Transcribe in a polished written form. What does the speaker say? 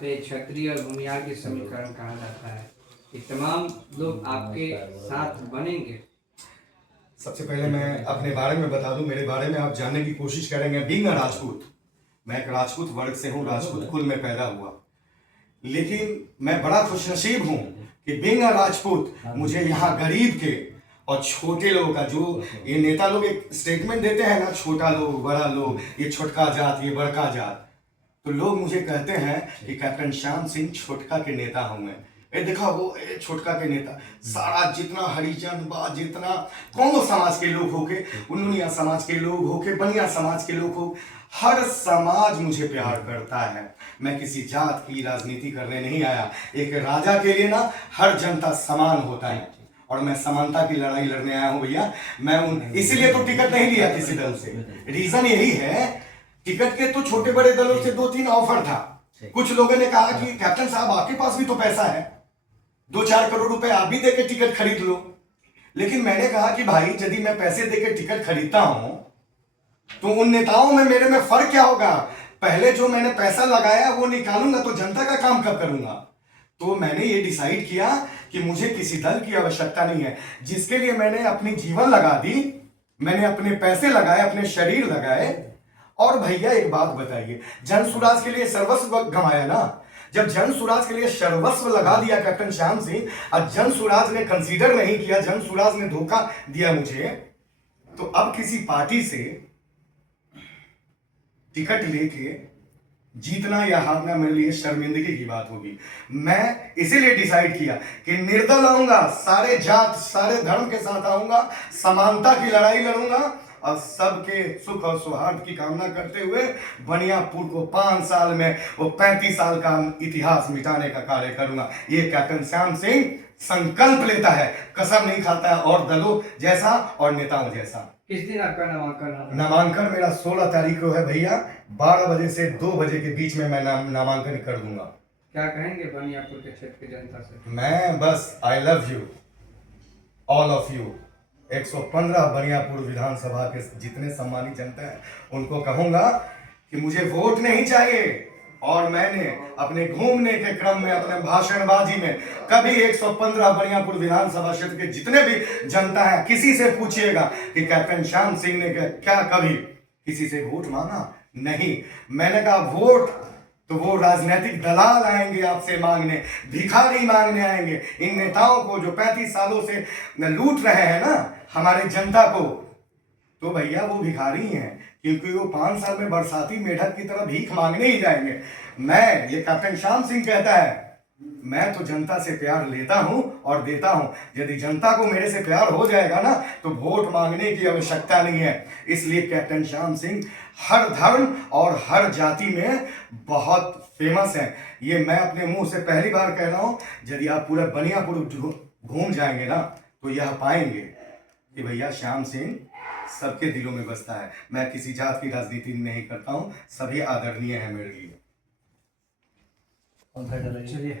पे क्षत्रिय और भूमिहार के समीकरण कहा जाता है कि तमाम लोग आपके साथ बनेंगे। सबसे पहले मैं अपने बारे में बता दूं, मेरे बारे में आप जानने की कोशिश करेंगे। बीइंग अ राजपूत, मैं एक राजपूत वर्ग से हूं, राजपूत कुल में पैदा हुआ, लेकिन मैं बड़ा खुशनसीब हूं कि बीइंग अ राजपूत मुझे यहाँ गरीब के और छोटे लोगों का, जो ये नेता लोग एक स्टेटमेंट देते हैं ना, छोटा लोग बड़ा लोग, ये छोटका जात ये बड़का जात, तो लोग मुझे कहते हैं कि कैप्टन श्याम सिंह छोटका के नेता होंगे। ये देखा वो छोटका के नेता, सारा जितना हरिजन बा, जितना कौनो समाज के लोग होके, उन्होंने समाज के लोग होके, बनिया समाज के लोग हो, हर समाज मुझे प्यार करता है। मैं किसी जात की राजनीति करने नहीं आया। एक राजा के लिए ना हर जनता समान होता है, और मैं समानता की लड़ाई लड़ने आया हूं भैया। मैं इसीलिए तो टिकट नहीं लिया किसी दल से। रीजन यही है, टिकट के तो छोटे बड़े दलों से 2-3 ऑफर था। कुछ लोगों ने कहा कि कैप्टन साहब आपके पास भी तो पैसा है, 2-4 करोड़ रुपए आप भी देके टिकट खरीद लो। लेकिन मैंने कहा कि भाई यदि मैं पैसे देके टिकट खरीदता हूं तो उन नेताओं में मेरे में फर्क क्या होगा? पहले जो मैंने पैसा लगाया वो निकालूंगा तो जनता का काम कब करूंगा? तो मैंने ये डिसाइड किया कि मुझे किसी दल की आवश्यकता नहीं है, जिसके लिए मैंने अपनी जीवन लगा दी, मैंने अपने पैसे लगाए, अपने शरीर लगाए। और भैया एक बात बताइए, जन सुराज के लिए सर्वस्व गंवाया ना। जब जन सुराज के लिए सर्वस्व लगा दिया कैप्टन श्याम सिंह, और जन सुराज ने कंसीडर नहीं किया, जन सुराज ने धोखा दिया मुझे, तो अब किसी पार्टी से टिकट लेके जीतना या हारना मेरे लिए शर्मिंदगी की बात होगी। मैं इसीलिए डिसाइड किया कि निर्दल आऊंगा, सारे जात सारे धर्म के साथ आऊंगा, समानता की लड़ाई लड़ूंगा, और सबके सुख और सौहार्द की कामना करते हुए बनियापुर को 5 साल में वो 35 साल का इतिहास मिटाने का कार्य करूंगा। ये कैप्टन श्याम सिंह संकल्प लेता है, कसम नहीं खाता है, और दलों जैसा और नेताओं जैसा। किस दिन आपका नामांकन? नामांकन मेरा 16 तारीख को है भैया। 12 बजे से 2 बजे के बीच में मैं नामांकन कर दूंगा। क्या कहेंगे बनियापुर के क्षेत्र की जनता से? मैं बस I love you all of you. 115 Baniyapur विधानसभा के जितने सम्मानित जनता है उनको कहूंगा कि मुझे वोट नहीं चाहिए। और मैंने अपने घूमने के क्रम में, अपने भाषणबाजी में कभी 115 बनियापुर विधानसभा क्षेत्र के जितने भी जनता है, किसी से पूछिएगा कि कैप्टन श्याम सिंह ने क्या कभी किसी से वोट मांगा? नहीं। मैंने कहा वोट तो वो राजनीतिक दलाल आएंगे आपसे मांगने, भिखारी मांगने आएंगे। इन नेताओं को जो 35 सालों से लूट रहे हैं ना हमारे जनता को, तो भैया वो भिखारी हैं, क्योंकि वो 5 साल में बरसाती मेढक की तरह भीख मांगने ही जाएंगे। मैं, ये कैप्टन श्याम सिंह कहता है, मैं तो जनता से प्यार लेता हूं और देता हूं। यदि जनता को मेरे से प्यार हो जाएगा ना तो वोट मांगने की आवश्यकता नहीं है। इसलिए कैप्टन श्याम सिंह हर धर्म और हर जाति में बहुत फेमस है। ये मैं अपने मुंह से पहली बार कह रहा हूं। यदि आप पूरा बनियापुर घूम जाएंगे ना तो यह पाएंगे कि भैया श्याम सिंह सबके दिलों में बसता है। मैं किसी जात की राजनीति नहीं करता हूं, सभी आदरणीय है मेरे लिए। चलिए।